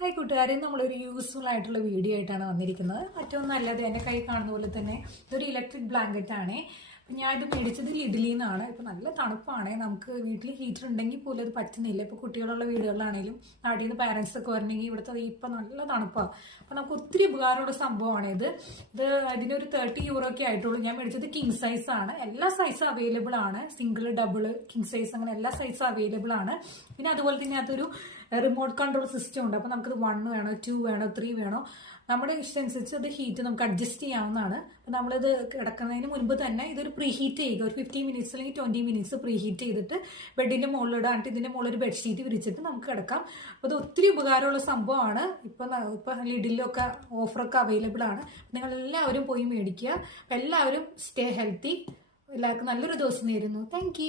Hi കൂട്ടുകാരെ, നമ്മളൊരു useful ആയിട്ടുള്ള വീഡിയോ ആയിട്ടാണ് വന്നിരിക്കുന്നത്. ഏറ്റവും നല്ലത് എൻ്റെ കൈ കാണുന്ന പോലെ തന്നെ ഇതൊരു ഇലക്ട്രിക് ബ്ലാങ്കറ്റ് ആണ്. ഞാനിത് മേടിച്ചത് ലിഡിലിൽ നിന്നാണ്. ഇപ്പം നല്ല തണുപ്പാണ്, നമുക്ക് വീട്ടിൽ ഹീറ്റർ ഉണ്ടെങ്കിൽ പോലും അത് പറ്റുന്നില്ല. ഇപ്പോൾ കുട്ടികളുള്ള വീടുകളിലാണെങ്കിലും നാട്ടിൽ നിന്ന് പാരൻസ് ഒക്കെ വരണമെങ്കിൽ ഇവിടുത്തെ ഇപ്പം നല്ല തണുപ്പാണ്. അപ്പം നമുക്ക് ഒത്തിരി ഉപകാരമുള്ള സംഭവമാണ് ഇത്. ഇതിനൊരു 30 euro ഒക്കെ ആയിട്ടുള്ളൂ. ഞാൻ മേടിച്ചത് കിങ് സൈസ് ആണ്. എല്ലാ സൈസും അവൈലബിൾ ആണ്. സിംഗിൾ, ഡബിൾ, കിങ് സൈസ് അങ്ങനെ എല്ലാ സൈസും അവൈലബിൾ ആണ്. പിന്നെ അതുപോലെ തന്നെ അതൊരു റിമോട്ട് കൺട്രോൾ സിസ്റ്റം ഉണ്ട്. അപ്പോൾ നമുക്കത് 1 വേണോ, 2 വേണോ, 3 വേണോ, നമ്മുടെ ഇഷ്ടമനുസരിച്ച് അത് ഹീറ്റ് നമുക്ക് അഡ്ജസ്റ്റ് ചെയ്യാവുന്നതാണ്. അപ്പോൾ നമ്മളിത് കിടക്കുന്നതിന് മുൻപ് തന്നെ ഇതൊരു പ്രീ ഹീറ്റ് ചെയ്യുക. ഒരു 15 മിനിറ്റ്സ് അല്ലെങ്കിൽ 20 മിനിറ്റ്സ് പ്രീ ഹീറ്റ് ചെയ്തിട്ട് ബെഡിൻ്റെ മുകളിലിടുക. എന്നിട്ട് ഇതിൻ്റെ മുകളിൽ ഒരു ബെഡ്ഷീറ്റ് വിരിച്ചിട്ട് നമുക്ക് കിടക്കാം. അപ്പോൾ ഇത് ഒത്തിരി ഉപകാരമുള്ള സംഭവമാണ്. ഇപ്പം ലിഡിലൊക്കെ ഓഫറൊക്കെ അവൈലബിൾ ആണ്. നിങ്ങളെല്ലാവരും പോയി മേടിക്കുക. എല്ലാവരും സ്റ്റേ ഹെൽത്തി. എല്ലാവർക്കും നല്ലൊരു ദിവസം നേരുന്നു. താങ്ക്